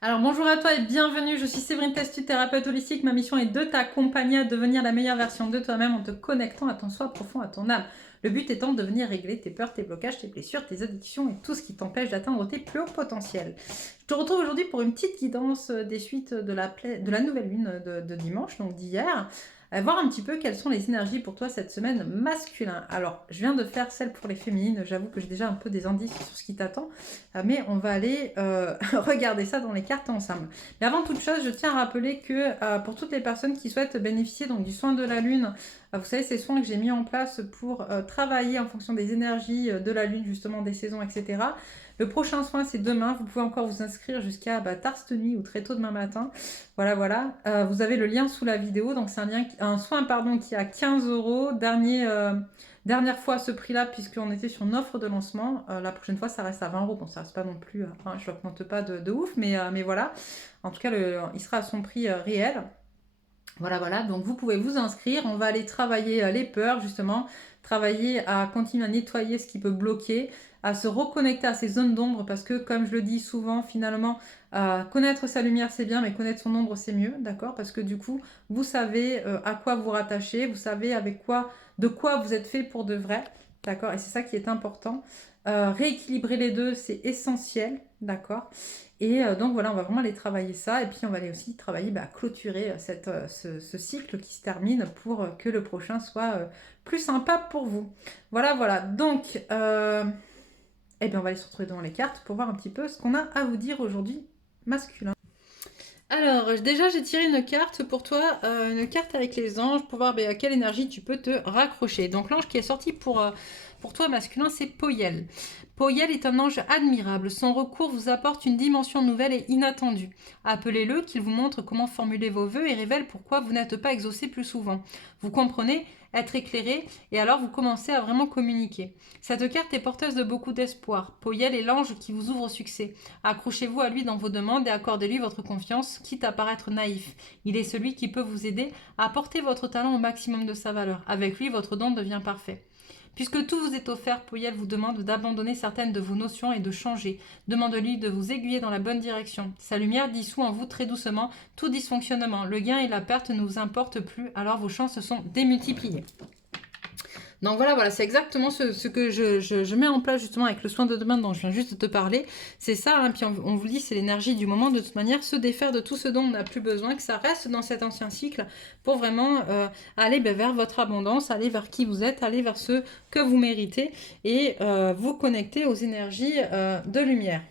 Alors bonjour à toi et bienvenue, je suis Séverine Testu, thérapeute holistique. Ma mission est de t'accompagner à devenir la meilleure version de toi-même en te connectant à ton soi profond, à ton âme. Le but étant de venir régler tes peurs, tes blocages, tes blessures, tes addictions et tout ce qui t'empêche d'atteindre tes plus hauts potentiels. Je te retrouve aujourd'hui pour une petite guidance des suites de la nouvelle lune de dimanche, donc d'hier. Voir un petit peu quelles sont les énergies pour toi cette semaine masculin. Alors, je viens de faire celle pour les féminines, j'avoue que j'ai déjà un peu des indices sur ce qui t'attend. Mais on va aller regarder ça dans les cartes ensemble. Mais avant toute chose, je tiens à rappeler que pour toutes les personnes qui souhaitent bénéficier donc, du soin de la Lune, vous savez, ces soins que j'ai mis en place pour travailler en fonction des énergies de la Lune, justement des saisons, etc. Le prochain soin, c'est demain. Vous pouvez encore vous inscrire jusqu'à tard cette nuit ou très tôt demain matin. Voilà, voilà. Vous avez le lien sous la vidéo. Donc, c'est un soin qui est à 15 euros. Dernière fois à ce prix-là, puisqu'on était sur une offre de lancement. La prochaine fois, ça reste à 20 euros. Bon, ça reste pas non plus, je l'augmente pas de ouf, mais voilà. En tout cas, il sera à son prix réel. Voilà, voilà. Donc, vous pouvez vous inscrire. On va aller travailler les peurs, justement. Travailler à continuer à nettoyer ce qui peut bloquer, à se reconnecter à ces zones d'ombre, parce que, comme je le dis souvent, finalement, connaître sa lumière, c'est bien, mais connaître son ombre, c'est mieux, d'accord? Parce que du coup, vous savez à quoi vous rattacher, vous savez de quoi vous êtes fait pour de vrai, d'accord? Et c'est ça qui est important. Rééquilibrer les deux, c'est essentiel, d'accord? Et donc voilà, on va vraiment aller travailler ça. Et puis on va aller aussi travailler, clôturer ce cycle qui se termine pour que le prochain soit plus sympa pour vous. Voilà, voilà. Donc, eh bien, on va aller se retrouver dans les cartes pour voir un petit peu ce qu'on a à vous dire aujourd'hui masculin. Alors, déjà, j'ai tiré une carte pour toi, une carte avec les anges, pour voir à quelle énergie tu peux te raccrocher. Donc, l'ange qui est sorti pour toi masculin, c'est Poyel. Poyel est un ange admirable. Son recours vous apporte une dimension nouvelle et inattendue. Appelez-le, qu'il vous montre comment formuler vos vœux et révèle pourquoi vous n'êtes pas exaucé plus souvent. Vous comprenez, être éclairé, et alors vous commencez à vraiment communiquer. Cette carte est porteuse de beaucoup d'espoir. Poyel est l'ange qui vous ouvre au succès. Accrochez-vous à lui dans vos demandes et accordez-lui votre confiance, quitte à paraître naïf. Il est celui qui peut vous aider à porter votre talent au maximum de sa valeur. Avec lui, votre don devient parfait. Puisque tout vous est offert, Poyel vous demande d'abandonner certaines de vos notions et de changer. Demande-lui de vous aiguiller dans la bonne direction. Sa lumière dissout en vous très doucement tout dysfonctionnement. Le gain et la perte ne vous importent plus, alors vos chances sont démultipliées. Donc voilà, voilà, c'est exactement ce que je mets en place justement avec le soin de demain dont je viens juste de te parler. C'est ça, hein, puis on vous dit, c'est l'énergie du moment de toute manière, se défaire de tout ce dont on n'a plus besoin, que ça reste dans cet ancien cycle pour vraiment aller vers votre abondance, aller vers qui vous êtes, aller vers ce que vous méritez et vous connecter aux énergies de lumière.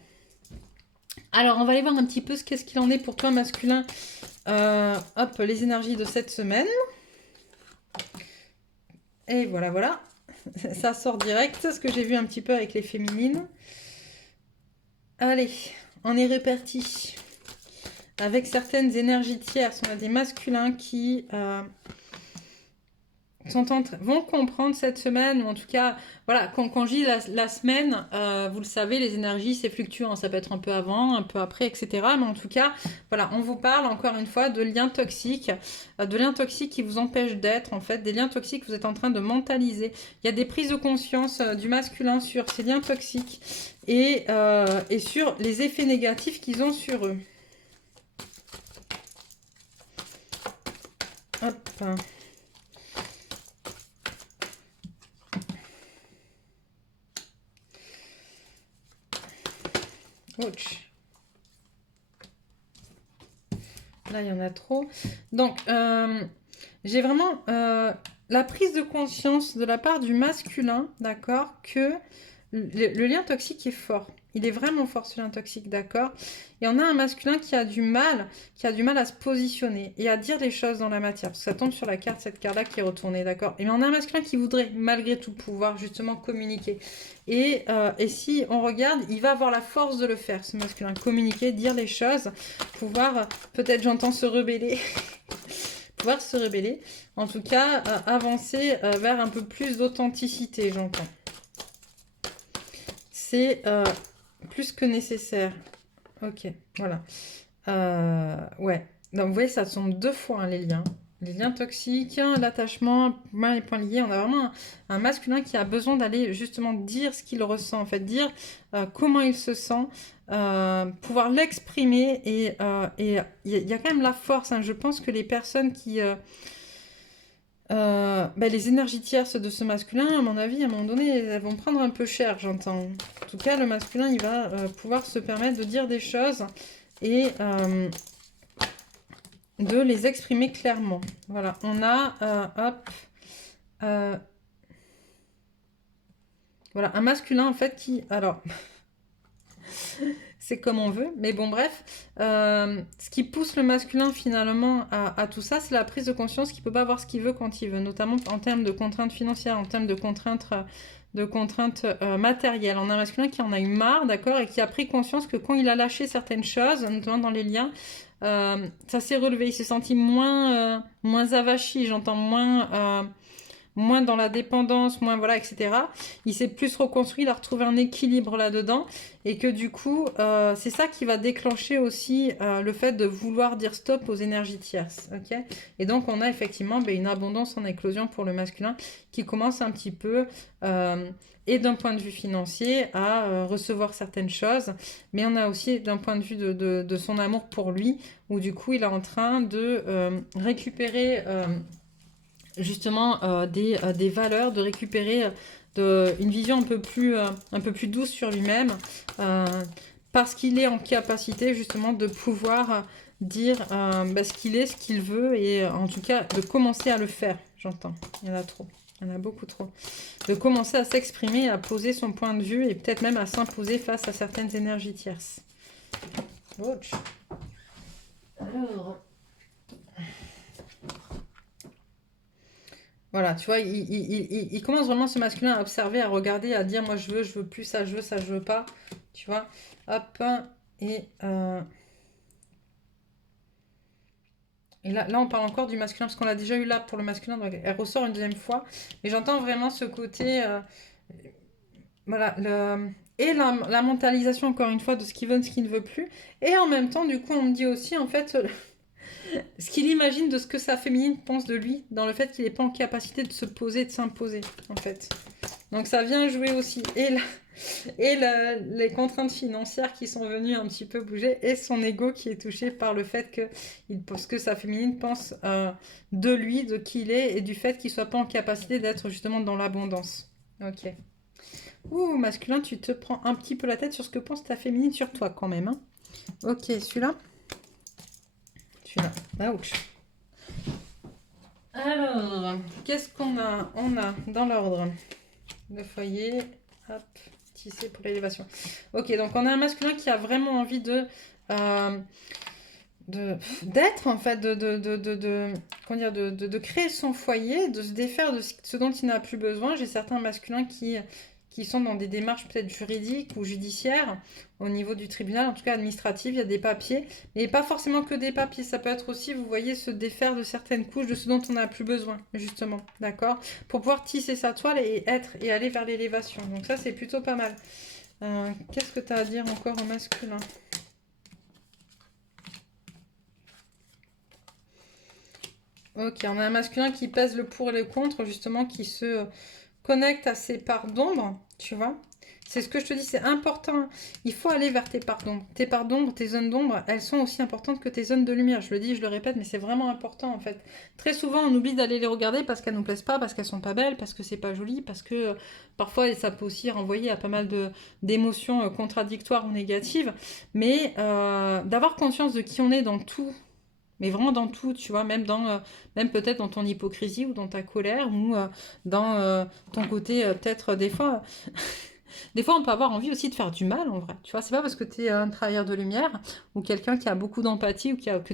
Alors, on va aller voir un petit peu qu'est-ce qu'il en est pour toi masculin. Hop, les énergies de cette semaine. Et voilà, voilà. Ça sort direct, ce que j'ai vu un petit peu avec les féminines. Allez, on est réparti. Avec certaines énergies tierces, on a des masculins qui vont comprendre cette semaine, ou en tout cas, voilà, quand je dis la semaine, vous le savez, les énergies, c'est fluctuant. Ça peut être un peu avant, un peu après, etc. Mais en tout cas, voilà, on vous parle encore une fois de liens toxiques qui vous empêchent d'être, en fait, des liens toxiques que vous êtes en train de mentaliser. Il y a des prises de conscience du masculin sur ces liens toxiques et sur les effets négatifs qu'ils ont sur eux. Hop. Ouch. Là, il y en a trop. Donc, j'ai vraiment la prise de conscience de la part du masculin, d'accord, que le lien toxique est fort. Il est vraiment fort ce lien toxique, d'accord. Et on a un masculin qui a du mal à se positionner et à dire les choses dans la matière. Parce que ça tombe sur la carte, cette carte-là qui est retournée, d'accord. Et on a un masculin qui voudrait, malgré tout, pouvoir justement communiquer. Et si on regarde, il va avoir la force de le faire, ce masculin. Communiquer, dire les choses, pouvoir, peut-être j'entends se rebeller, pouvoir se rebeller. En tout cas, avancer vers un peu plus d'authenticité, j'entends. C'est plus que nécessaire. Ok, voilà. Ouais. Donc, vous voyez, ça tombe deux fois, hein, les liens. Les liens toxiques, l'attachement, les points liés. On a vraiment un masculin qui a besoin d'aller justement dire ce qu'il ressent, en fait, dire comment il se sent, pouvoir l'exprimer. Et il y a quand même la force, hein. Je pense que les personnes qui... les énergies tierces de ce masculin, à mon avis, à un moment donné, elles vont prendre un peu cher, j'entends. En tout cas, le masculin, il va pouvoir se permettre de dire des choses et de les exprimer clairement. Voilà, on a, hop, voilà, un masculin, en fait, qui... Alors, c'est comme on veut, mais bon, bref. Ce qui pousse le masculin, finalement, à tout ça, c'est la prise de conscience qu'il ne peut pas avoir ce qu'il veut quand il veut, notamment en termes de contraintes financières, en termes de contraintes matérielles. On a un masculin qui en a eu marre, d'accord, et qui a pris conscience que quand il a lâché certaines choses, notamment dans les liens, ça s'est relevé. Il s'est senti moins avachi, j'entends moins dans la dépendance, moins voilà, etc. Il s'est plus reconstruit, il a retrouvé un équilibre là-dedans, et que du coup, c'est ça qui va déclencher aussi le fait de vouloir dire stop aux énergies tierces, ok. Et donc, on a effectivement une abondance en éclosion pour le masculin qui commence un petit peu, et d'un point de vue financier, à recevoir certaines choses, mais on a aussi d'un point de vue de son amour pour lui, où du coup, il est en train de récupérer justement des valeurs, de récupérer une vision un peu plus douce sur lui-même, parce qu'il est en capacité justement de pouvoir dire ce qu'il est, ce qu'il veut, et en tout cas de commencer à le faire, j'entends. Il y en a trop. Il y en a beaucoup trop. De commencer à s'exprimer, à poser son point de vue et peut-être même à s'imposer face à certaines énergies tierces. Ouch. Alors... Voilà, tu vois, il commence vraiment ce masculin à observer, à regarder, à dire moi je veux plus, ça je veux pas. Tu vois, hop, et, euh, et là on parle encore du masculin, parce qu'on l'a déjà eu là pour le masculin, donc elle ressort une deuxième fois. Mais j'entends vraiment ce côté, voilà, et la mentalisation encore une fois de ce qu'il veut, de ce qu'il ne veut plus. Et en même temps, du coup, on me dit aussi en fait ce qu'il imagine de ce que sa féminine pense de lui, dans le fait qu'il n'est pas en capacité de se poser, de s'imposer, en fait. Donc ça vient jouer aussi. Les contraintes financières qui sont venues un petit peu bouger, et son ego qui est touché par le fait que sa féminine pense de lui, de qui il est, et du fait qu'il soit pas en capacité d'être justement dans l'abondance. Ok. Ouh, masculin, tu te prends un petit peu la tête sur ce que pense ta féminine sur toi quand même, hein. Ok, celui-là. Celui-là. Ouch. Alors, qu'est-ce qu'on a? On a dans l'ordre le foyer, hop, tisser pour l'élévation. Ok, donc on a un masculin qui a vraiment envie d'être en fait, comment dire, de créer son foyer, de se défaire de ce dont il n'a plus besoin. J'ai certains masculins qui sont dans des démarches peut-être juridiques ou judiciaires au niveau du tribunal, en tout cas administratif, il y a des papiers, mais pas forcément que des papiers, ça peut être aussi, vous voyez, se défaire de certaines couches de ce dont on n'a plus besoin, justement, d'accord, pour pouvoir tisser sa toile et aller vers l'élévation. Donc ça, c'est plutôt pas mal. Qu'est-ce que tu as à dire encore au masculin? Ok, on a un masculin qui pèse le pour et le contre, justement, qui se connecte à ses parts d'ombre, tu vois. C'est ce que je te dis, c'est important. Il faut aller vers tes parts d'ombre. Tes parts d'ombre, tes zones d'ombre, elles sont aussi importantes que tes zones de lumière. Je le dis, je le répète, mais c'est vraiment important en fait. Très souvent, on oublie d'aller les regarder parce qu'elles nous plaisent pas, parce qu'elles sont pas belles, parce que c'est pas joli, parce que parfois ça peut aussi renvoyer à pas mal d'émotions contradictoires ou négatives. Mais d'avoir conscience de qui on est dans tout. Mais vraiment dans tout, tu vois, même peut-être dans ton hypocrisie ou dans ta colère ou dans ton côté, peut-être des fois, des fois on peut avoir envie aussi de faire du mal en vrai. Tu vois, c'est pas parce que tu es un travailleur de lumière ou quelqu'un qui a beaucoup d'empathie ou que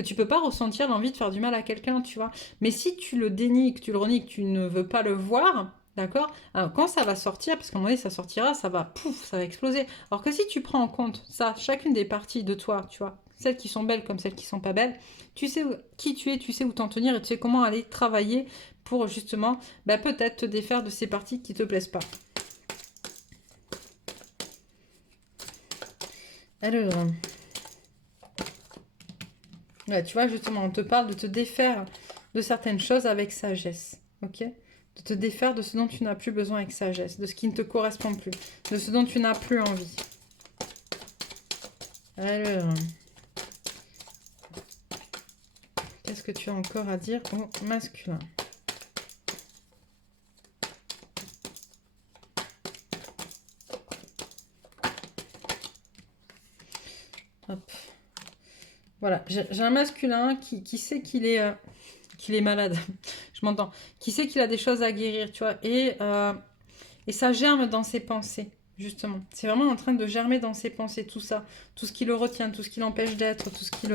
tu peux pas ressentir l'envie de faire du mal à quelqu'un, tu vois. Mais si tu le dénies, que tu le renies, que tu ne veux pas le voir, d'accord? Alors, quand ça va sortir, parce qu'à un moment donné ça sortira, ça va, pouf, ça va exploser. Alors que si tu prends en compte ça, chacune des parties de toi, tu vois, celles qui sont belles comme celles qui sont pas belles, tu sais qui tu es, tu sais où t'en tenir et tu sais comment aller travailler pour justement peut-être te défaire de ces parties qui te plaisent pas. Alors, Ouais, tu vois, justement, on te parle de te défaire de certaines choses avec sagesse. Ok? De te défaire de ce dont tu n'as plus besoin avec sagesse, de ce qui ne te correspond plus, de ce dont tu n'as plus envie. Alors, qu'est-ce que tu as encore à dire au masculin? Hop. Voilà, j'ai un masculin qui sait qu'il est malade. Je m'entends. Qui sait qu'il a des choses à guérir, tu vois. Et ça germe dans ses pensées, justement. C'est vraiment en train de germer dans ses pensées, tout ça. Tout ce qui le retient, tout ce qui l'empêche d'être, tout ce qui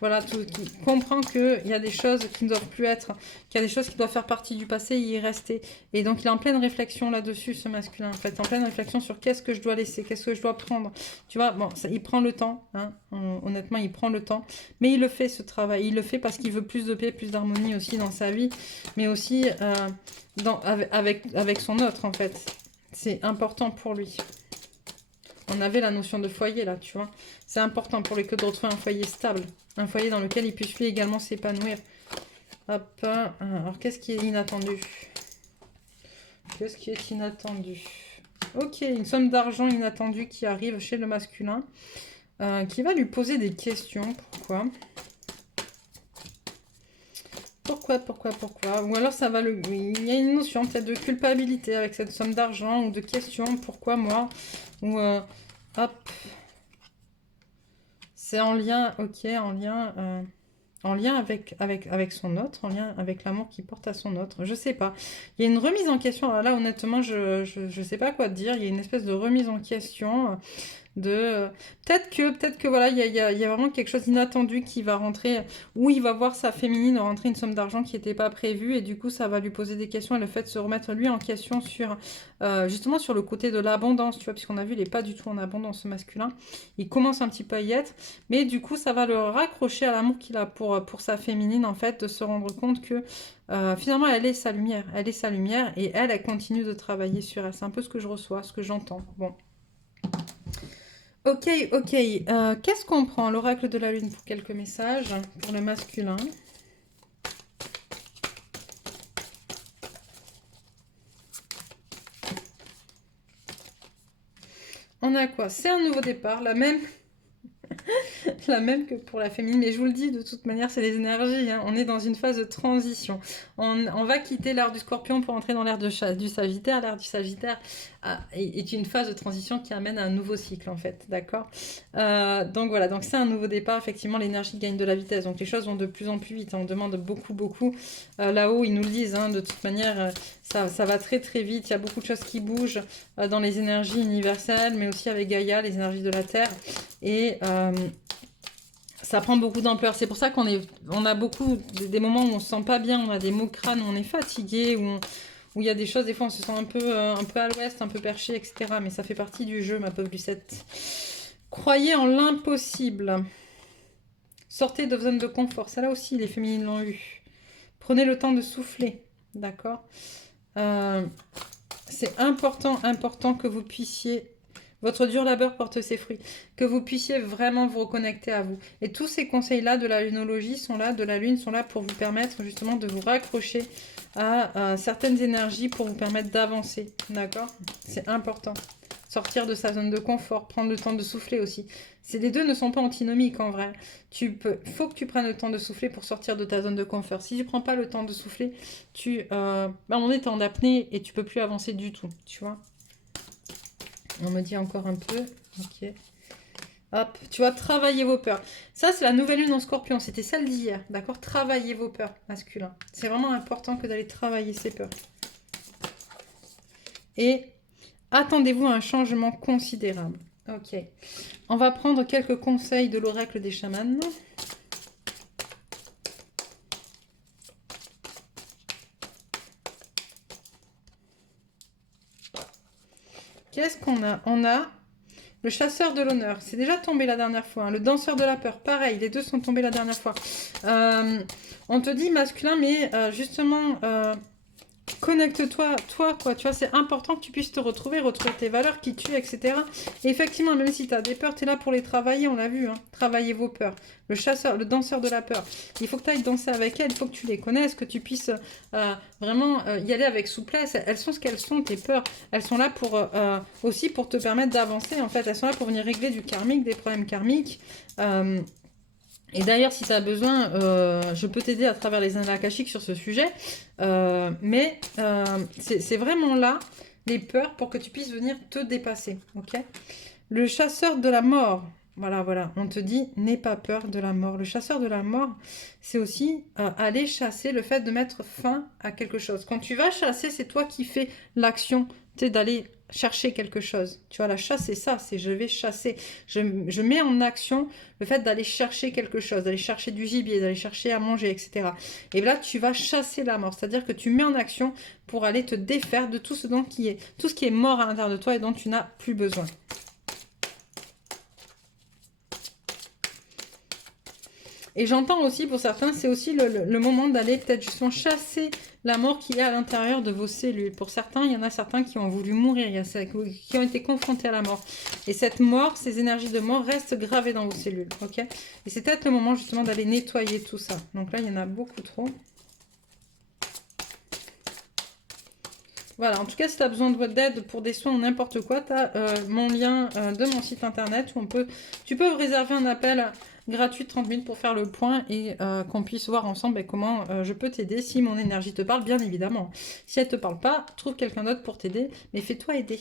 voilà, tout, qui comprend qu'il y a des choses qui ne doivent plus être, qu'il y a des choses qui doivent faire partie du passé et y rester. Et donc, il est en pleine réflexion là-dessus, ce masculin, en fait. En pleine réflexion sur qu'est-ce que je dois laisser, qu'est-ce que je dois prendre. Tu vois, bon, ça, il prend le temps, hein. Honnêtement, il prend le temps. Mais il le fait, ce travail. Il le fait parce qu'il veut plus de paix, plus d'harmonie aussi dans sa vie, mais aussi avec son autre, en fait. C'est important pour lui. On avait la notion de foyer, là, tu vois. C'est important pour lui que de retrouver un foyer stable. Un foyer dans lequel il puisse lui également s'épanouir. Hop. Alors, qu'est-ce qui est inattendu? Qu'est-ce qui est inattendu? Ok, une somme d'argent inattendue qui arrive chez le masculin. Qui va lui poser des questions. Pourquoi? Pourquoi? Ou alors ça va il y a une notion peut-être de culpabilité avec cette somme d'argent ou de questions. Pourquoi moi? Ou hop. C'est en lien, ok, en lien avec son autre, en lien avec l'amour qu'il porte à son autre. Je sais pas. Il y a une remise en question. Alors là, honnêtement, je sais pas quoi te dire. Il y a une espèce de remise en question. De peut-être que voilà, il y a vraiment quelque chose d'inattendu qui va rentrer, où il va voir sa féminine rentrer une somme d'argent qui n'était pas prévue, et du coup ça va lui poser des questions, et le fait de se remettre lui en question sur justement sur le côté de l'abondance, tu vois, puisqu'on a vu il n'est pas du tout en abondance, ce masculin, il commence un petit peu à y être, mais du coup ça va le raccrocher à l'amour qu'il a pour sa féminine, en fait, de se rendre compte que finalement elle est sa lumière, et elle continue de travailler sur elle. C'est un peu ce que je reçois, ce que j'entends. Bon. Ok. Qu'est-ce qu'on prend? L'oracle de la lune pour quelques messages pour le masculin. On a quoi? C'est un nouveau départ, la même que pour la féminine, mais je vous le dis, de toute manière, c'est les énergies, hein. On est dans une phase de transition. On va quitter l'ère du Scorpion pour entrer dans l'ère du Sagittaire. L'ère du Sagittaire est une phase de transition qui amène à un nouveau cycle, en fait, d'accord? Donc voilà, donc c'est un nouveau départ. Effectivement, l'énergie gagne de la vitesse, donc les choses vont de plus en plus vite, hein. On demande beaucoup. Là-haut, ils nous le disent, hein, de toute manière, ça va très vite. Il y a beaucoup de choses qui bougent dans les énergies universelles, mais aussi avec Gaïa, les énergies de la Terre. Et ça prend beaucoup d'ampleur. C'est pour ça qu'on a beaucoup des moments où on se sent pas bien, on a des maux de crâne, où on est fatigué, où il y a des choses, des fois on se sent un peu à l'ouest, un peu perché, etc. Mais ça fait partie du jeu, ma pauvre Lucette. Croyez en l'impossible. Sortez de zone de confort. Ça là aussi, les féminines l'ont eu. Prenez le temps de souffler. D'accord? C'est important que vous puissiez... Votre dur labeur porte ses fruits. Que vous puissiez vraiment vous reconnecter à vous. Et tous ces conseils-là de la lunologie sont là, de la lune, sont là pour vous permettre justement de vous raccrocher à certaines énergies pour vous permettre d'avancer. D'accord? C'est important. Sortir de sa zone de confort, prendre le temps de souffler aussi. Les deux ne sont pas antinomiques en vrai. Faut que tu prennes le temps de souffler pour sortir de ta zone de confort. Si tu prends pas le temps de souffler, à un moment donné, t'es en apnée et tu peux plus avancer du tout. Tu vois? On me dit encore un peu. Ok. Hop, tu vas travailler vos peurs. Ça, c'est la nouvelle lune en Scorpion. C'était celle d'hier. D'accord? Travailler vos peurs masculins. C'est vraiment important que d'aller travailler ces peurs. Et attendez-vous à un changement considérable. Ok. On va prendre quelques conseils de l'oracle des chamans. Qu'est-ce qu'on a? On a le chasseur de l'honneur. C'est déjà tombé la dernière fois. Hein. Le danseur de la peur. Pareil, les deux sont tombés la dernière fois. On te dit masculin, mais justement... connecte-toi, toi, quoi. Tu vois, c'est important que tu puisses te retrouver tes valeurs, qui tu es, etc. Et effectivement, même si tu as des peurs, tu es là pour les travailler, on l'a vu, hein. Travailler vos peurs. Le chasseur, le danseur de la peur. Il faut que tu ailles danser avec elles, il faut que tu les connaisses, que tu puisses vraiment y aller avec souplesse. Elles sont ce qu'elles sont, tes peurs. Elles sont là pour aussi pour te permettre d'avancer, en fait. Elles sont là pour venir régler du karmique, des problèmes karmiques. Et d'ailleurs, si tu as besoin, je peux t'aider à travers les annales akashiques sur ce sujet. Mais c'est vraiment là, les peurs, pour que tu puisses venir te dépasser. Ok. Le chasseur de la mort. Voilà, voilà. On te dit, n'aie pas peur de la mort. Le chasseur de la mort, c'est aussi aller chasser, le fait de mettre fin à quelque chose. Quand tu vas chasser, c'est toi qui fais l'action, tu sais, d'aller chercher quelque chose. Tu vois, la chasse, c'est ça, c'est je vais chasser. Je mets en action le fait d'aller chercher quelque chose, d'aller chercher du gibier, d'aller chercher à manger, etc. Et là, tu vas chasser la mort, c'est-à-dire que tu mets en action pour aller te défaire de tout ce tout ce qui est mort à l'intérieur de toi et dont tu n'as plus besoin. Et j'entends aussi, pour certains, c'est aussi le moment d'aller peut-être justement chasser la mort qui est à l'intérieur de vos cellules. Pour certains, il y en a certains qui ont voulu mourir, il y a ceux qui ont été confrontés à la mort. Et cette mort, ces énergies de mort restent gravées dans vos cellules. Ok. Et c'est peut-être le moment justement d'aller nettoyer tout ça. Donc là, il y en a beaucoup trop. Voilà, en tout cas, si tu as besoin d'aide pour des soins ou n'importe quoi, tu as mon lien de mon site internet où tu peux réserver un appel gratuit de 30 minutes pour faire le point et qu'on puisse voir ensemble comment je peux t'aider si mon énergie te parle, bien évidemment. Si elle ne te parle pas, trouve quelqu'un d'autre pour t'aider, mais fais-toi aider.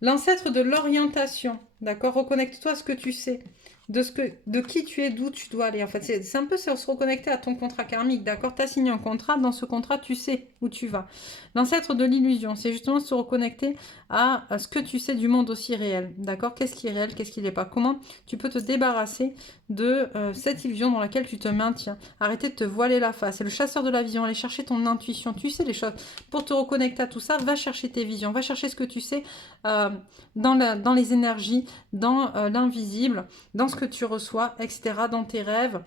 L'ancêtre de l'orientation, d'accord? Reconnecte-toi à ce que tu sais, de qui tu es, d'où tu dois aller. En fait, c'est un peu se reconnecter à ton contrat karmique, d'accord? Tu as signé un contrat, dans ce contrat, tu sais où tu vas. L'ancêtre de l'illusion, c'est justement se reconnecter à ce que tu sais du monde aussi réel, d'accord? Qu'est-ce qui est réel, qu'est-ce qui n'est pas? Comment tu peux te débarrasser de cette illusion dans laquelle tu te maintiens? Arrêter de te voiler la face. C'est le chasseur de la vision, aller chercher ton intuition. Tu sais les choses. Pour te reconnecter à tout ça, va chercher tes visions, va chercher ce que tu sais dans les énergies, dans l'invisible, dans ce que tu reçois, etc., dans tes rêves.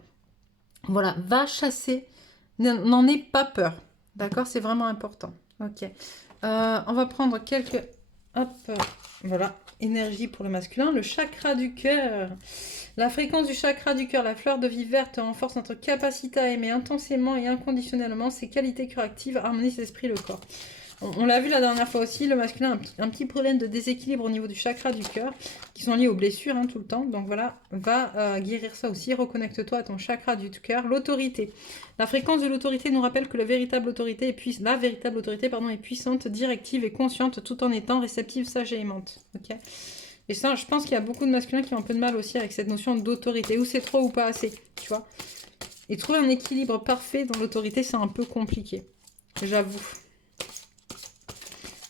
Voilà, va chasser, n'en aie pas peur, d'accord? C'est vraiment important. Ok. On va prendre quelques... Hop, voilà, énergie pour le masculin. Le chakra du cœur. La fréquence du chakra du cœur, la fleur de vie verte, renforce notre capacité à aimer intensément et inconditionnellement. Ses qualités curatives harmonisent l'esprit et le corps. On l'a vu la dernière fois aussi, le masculin a un petit problème de déséquilibre au niveau du chakra du cœur, qui sont liés aux blessures hein, tout le temps. Donc voilà, va guérir ça aussi. Reconnecte-toi à ton chakra du cœur. L'autorité. La fréquence de l'autorité nous rappelle que la véritable autorité est puissante, directive et consciente, tout en étant réceptive, sage et aimante. Ok. Et ça, je pense qu'il y a beaucoup de masculins qui ont un peu de mal aussi avec cette notion d'autorité. Où c'est trop ou pas assez, tu vois. Et trouver un équilibre parfait dans l'autorité, c'est un peu compliqué. J'avoue.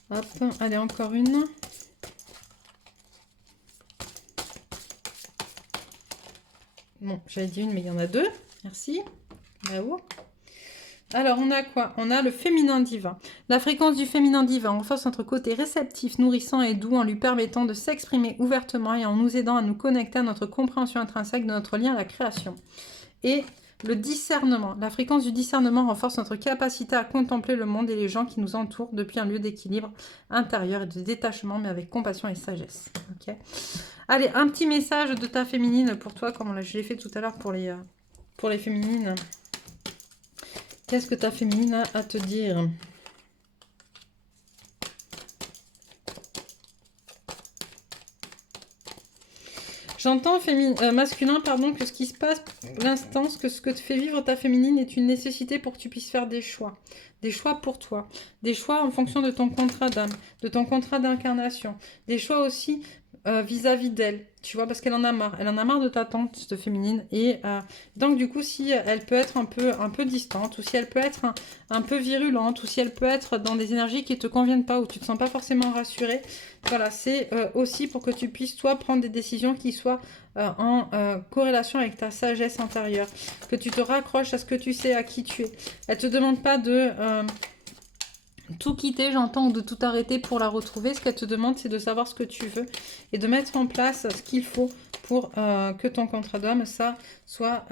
Hop, allez, encore une. Bon, j'avais dit une, mais il y en a deux. Merci. Bravo. Alors, on a quoi? On a le féminin divin. La fréquence du féminin divin renforce notre côté réceptif, nourrissant et doux en lui permettant de s'exprimer ouvertement et en nous aidant à nous connecter à notre compréhension intrinsèque de notre lien à la création. Et le discernement. La fréquence du discernement renforce notre capacité à contempler le monde et les gens qui nous entourent depuis un lieu d'équilibre intérieur et de détachement, mais avec compassion et sagesse. Okay. Allez, un petit message de ta féminine pour toi, comme je l'ai fait tout à l'heure pour les féminines. Qu'est-ce que ta féminine a à te dire ? J'entends masculin, pardon, que ce qui se passe, l'instant, ce que te fait vivre ta féminine est une nécessité pour que tu puisses faire des choix. Des choix pour toi. Des choix en fonction de ton contrat d'âme, de ton contrat d'incarnation. Des choix aussi vis-à-vis d'elle, tu vois, parce qu'elle en a marre. Elle en a marre de ta tante, cette féminine. Et donc, du coup, si elle peut être un peu distante, ou si elle peut être un peu virulente, ou si elle peut être dans des énergies qui ne te conviennent pas, ou tu ne te sens pas forcément rassurée, voilà, c'est aussi pour que tu puisses, toi, prendre des décisions qui soient en corrélation avec ta sagesse intérieure. Que tu te raccroches à ce que tu sais, à qui tu es. Elle ne te demande pas de... tout quitter, j'entends, ou de tout arrêter pour la retrouver. Ce qu'elle te demande, c'est de savoir ce que tu veux et de mettre en place ce qu'il faut pour que ton contrat d'homme, ça, soit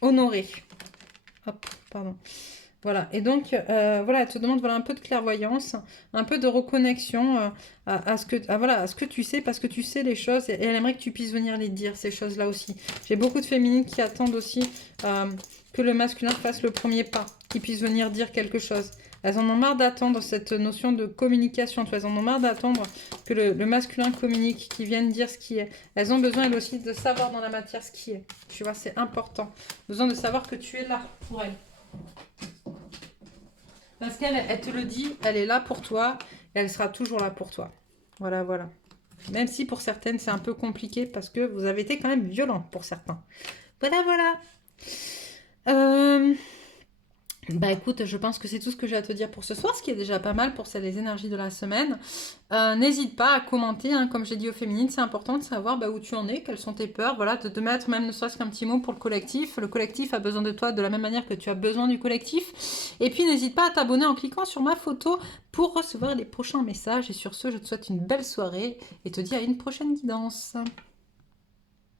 honoré. Hop, pardon. Voilà, et donc, voilà, elle te demande voilà, un peu de clairvoyance, un peu de reconnexion à ce que, voilà, à ce que tu sais, parce que tu sais les choses, et elle aimerait que tu puisses venir les dire, ces choses-là aussi. J'ai beaucoup de féminines qui attendent aussi que le masculin fasse le premier pas, qu'il puisse venir dire quelque chose. Elles en ont marre d'attendre cette notion de communication, tu vois, elles en ont marre d'attendre que le masculin communique, qu'il vienne dire ce qui est. Elles ont besoin, elles aussi, de savoir dans la matière ce qui est. Tu vois, c'est important. Besoin de savoir que tu es là pour elles. Parce qu'elle te le dit, elle est là pour toi et elle sera toujours là pour toi. Voilà, voilà. Même si pour certaines c'est un peu compliqué parce que vous avez été quand même violent pour certains. Voilà, voilà. Euh, Bah écoute, je pense que c'est tout ce que j'ai à te dire pour ce soir, ce qui est déjà pas mal pour les énergies de la semaine. N'hésite pas à commenter, hein, comme j'ai dit aux féminines, c'est important de savoir où tu en es, quelles sont tes peurs, voilà, de mettre même ne serait-ce qu'un petit mot pour le collectif. Le collectif a besoin de toi de la même manière que tu as besoin du collectif. Et puis n'hésite pas à t'abonner en cliquant sur ma photo pour recevoir les prochains messages. Et sur ce, je te souhaite une belle soirée et te dis à une prochaine guidance.